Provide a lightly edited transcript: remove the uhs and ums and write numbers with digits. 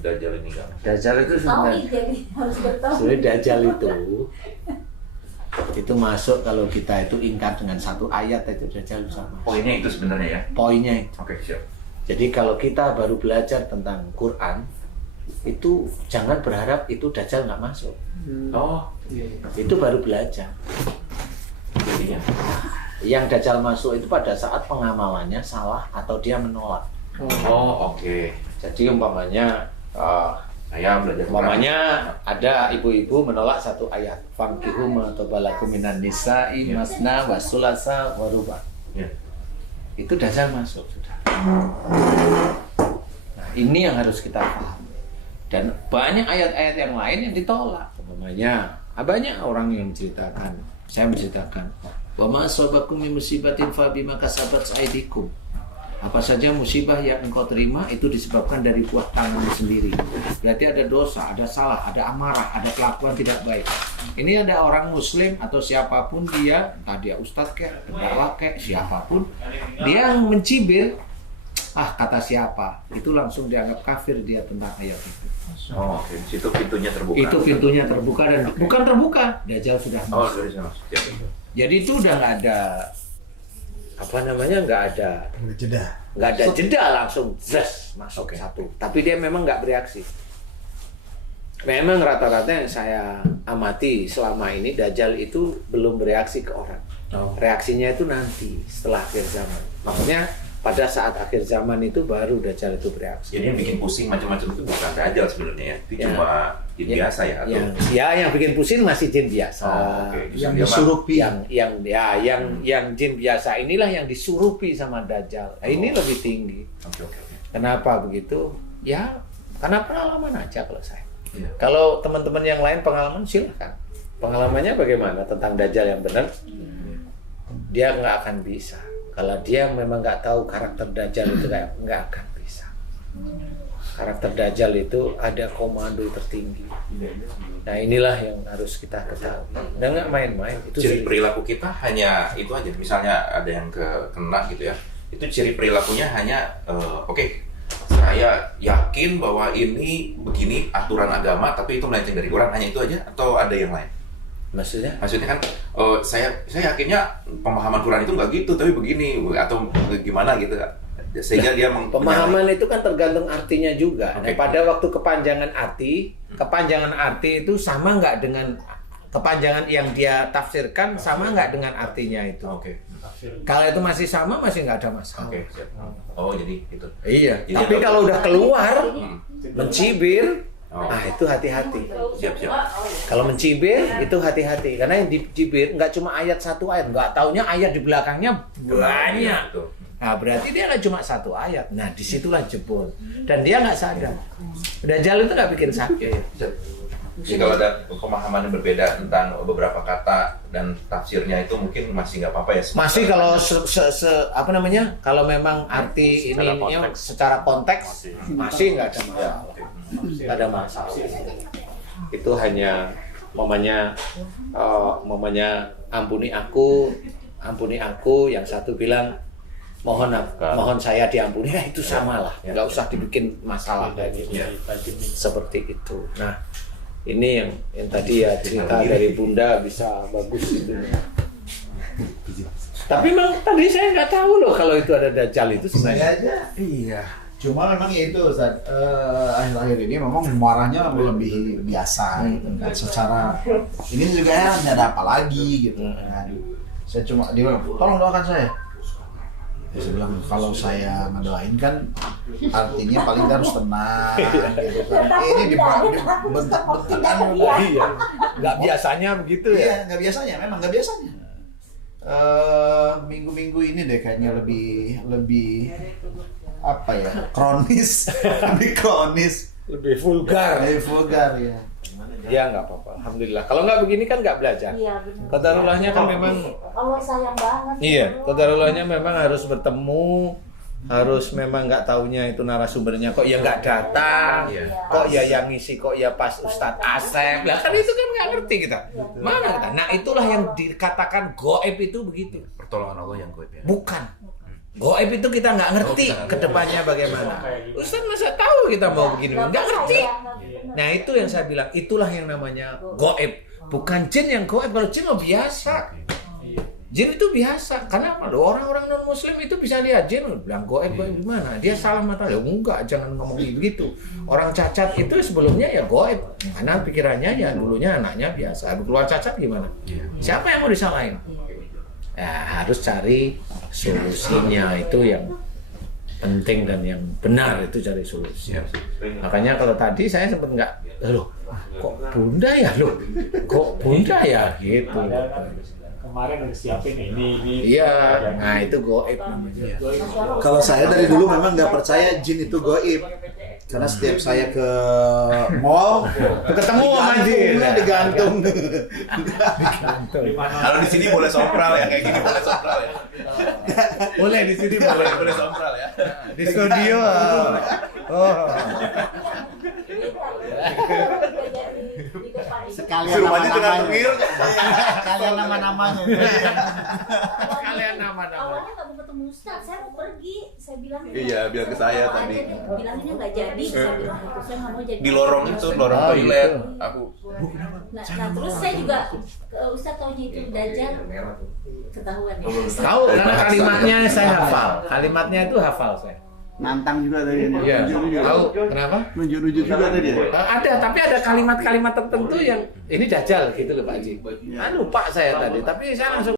Dajjal ini kan? Dajjal itu sebenarnya, jadi harus bertahu. sebenarnya Dajjal itu masuk kalau kita itu ingkar dengan satu ayat itu Dajjal bisa masuk. Poinnya itu sebenarnya ya? Poinnya itu. Oke, siap. Jadi kalau kita baru belajar tentang Quran, itu jangan berharap itu Dajjal nggak masuk. Oh, Itu baru belajar. jadinya. Yang Dajjal masuk itu pada saat pengamalannya salah atau dia menolak. Oh, oke. Jadi umpamanya Saya belajar umpamanya ada ibu-ibu menolak satu ayat, fankihu ma tabalakum minan nisa'i masna wa sulasa wa ruba'. Ya. Itu Dajjal masuk sudah. Nah, ini yang harus kita pahami. Dan banyak ayat-ayat yang lain yang ditolak. Umpamanya banyak orang yang menceritakan, saya menceritakan, wa ma asabakum min musibatin fa bima kasabat aydikum. Apa saja musibah yang engkau terima itu disebabkan dari buah tanganmu sendiri. Berarti ada dosa, ada salah, ada amarah, ada kelakuan tidak baik. Ini ada orang muslim atau siapapun dia, entah dia ustadz kek, pendakwah kek, siapapun, dia yang mencibir, kata siapa, itu langsung dianggap kafir dia tentang ayat itu. Oh, oke. Di situ pintunya terbuka. Itu pintunya terbuka dan bukan terbuka, Dajjal sudah Oh, masuk. dari sana. Siap. Jadi itu udah nggak ada nggak ada jeda langsung zes masuk satu. Tapi dia memang nggak bereaksi. Memang rata-rata yang saya amati selama ini Dajjal itu belum bereaksi ke orang. Reaksinya itu nanti setelah akhir zaman. Maksudnya pada saat akhir zaman itu baru Dajjal itu bereaksi. Jadi yang bikin pusing macam-macam itu bukan Dajjal sebenarnya ya. Itu cuma jin biasa ya atau? Yang bikin pusing masih jin biasa. Oh, oke. Yang disurupi. Yang jin biasa inilah yang disurupi sama Dajjal. Nah, ini lebih tinggi. Oke. Kenapa begitu? Ya, karena pengalaman aja kalau saya. Iya. Kalau teman-teman yang lain pengalaman silahkan. Pengalamannya bagaimana tentang Dajjal yang benar? Dia nggak akan bisa. Kalau dia memang nggak tahu karakter Dajjal itu nggak akan bisa. Karakter Dajjal itu ada komando tertinggi. Nah inilah yang harus kita ketahui. Dan nggak main-main. Itu Ciri perilaku kita hanya itu aja. Misalnya ada yang kena gitu ya. Itu ciri perilakunya hanya oke, saya yakin bahwa ini begini aturan agama, tapi itu melenceng dari Quran. Hanya itu aja atau ada yang lain? Maksudnya Maksudnya kan saya yakinnya pemahaman Quran itu nggak gitu, tapi begini atau gimana gitu. Sehingga dia pemahaman itu kan tergantung artinya juga. Okay. Nah, pada waktu kepanjangan arti itu sama nggak dengan kepanjangan yang dia tafsirkan, sama nggak dengan artinya itu. Oke. Kalau itu masih sama, masih nggak ada masalah. Oke. Oh, jadi itu. Iya. Jadi Tapi ada- kalau udah keluar mencibir, itu hati-hati. Siap. Kalau mencibir itu hati-hati, karena yang dicibir nggak cuma ayat satu ayat, nggak taunya ayat di belakangnya banyak. Betul. Nah, berarti dia nggak cuma satu ayat. Nah, disitulah jebol. Dan dia nggak sadar. Dajjal itu nggak bikin sakit. Jadi kalau ada pemahaman yang berbeda tentang beberapa kata dan tafsirnya itu mungkin masih nggak apa-apa ya? Masih kalau kalau memang arti ini secara konteks masih nggak ada masalah. Nggak ada masalah. Itu hanya mamanya ampuni aku, yang satu bilang mohon saya diampuni. Nah, itu samalah, nggak usah dibikin masalah kayak gitu. Seperti itu. Nah, ini yang tadi ya cerita dari Bunda bisa bagus itu. Tapi memang tadi saya nggak tahu loh kalau itu ada Dajjal itu sebenarnya. Saya aja. Iya. Cuma memang itu Ustaz, akhir-akhir ini memang marahnya lebih biasa gitu kan. Secara ini juga heran ada apa lagi gitu kan. Saya cuma dia bilang, tolong doakan saya. Saya bilang kalau saya ngedoain kan artinya paling harus tenang gitu kan. Ini dibentak-bentakan udah. Iya. Nggak biasanya begitu ya. Iya, nggak biasanya, memang nggak biasanya. Minggu-minggu ini deh kayaknya lebih apa ya, kronis, lebih kronis, Lebih vulgar. ya. Ya nggak apa-apa. Alhamdulillah. Kalau nggak begini kan nggak belajar. Iya benar. Qadarulahnya kan memang. Kalau sayang banget. Iya. Qadarulahnya memang harus bertemu. Harus memang nggak taunya itu narasumbernya kok ya nggak datang. Iya. Kok ya yang ngisi kok ya pas Ustadz Asep. Lah kan itu kan nggak ngerti kita. Mana kita? Nah itulah yang dikatakan goib itu begitu. Pertolongan Allah yang goib ya. Bukan. Goib itu kita nggak ngerti kedepannya bagaimana. Ustaz masa tahu kita mau begini? Nggak ngerti. Nah itu yang saya bilang, itulah yang namanya goib. Bukan jin yang goib. Kalau jin mah biasa. Jin itu biasa. Karena orang-orang non muslim itu bisa lihat jin. Bilang goib gimana? Dia salah mata. Ya enggak, jangan ngomong begitu. Orang cacat itu sebelumnya ya goib. Karena pikirannya ya dulunya anaknya biasa. Keluar cacat gimana? Siapa yang mau disalahin? Ya, harus cari solusinya, itu yang penting dan yang benar, itu cari solusi. Makanya kalau tadi saya sempat nggak, loh kok bunda ya, loh kok bunda ya gitu. Kemarin udah siapin ini. Iya, nah itu goib namanya. Kalau saya dari dulu memang nggak percaya jin itu goib. Karena setiap saya ke mall Ketemu sama jin. digantung. Kalau di sini boleh sompral ya, kayak gini boleh sompral ya. Boleh di sini boleh. Boleh sompral ya. Di studio. Oh. Sekalian Rumahnya dengan nama-namanya. tengil. Sekalian nama-namanya. Kalian nama-nama. Awalnya nggak mau ketemu Ustaz, saya mau pergi. Saya bilang Iya, bilang ke saya "Mau tadi." aja nih." Bilangnya nggak jadi, saya bilang gitu. Saya nggak mau jadi. Di lorong itu, lorong Oh, toilet. gitu. Aku Nah, terus saya juga Ustaz taunya itu Dajjal ketahuan ya. Tahu karena kalimatnya saya hafal. Kalimatnya itu hafal saya. Nantang juga tadi. Iya. Tahu kenapa? Nunjuk-nunjuk juga tadi. Ada, tapi ada kalimat-kalimat tertentu yang ini Dajjal gitu loh Pak Haji. Lupa saya tadi, tapi saya langsung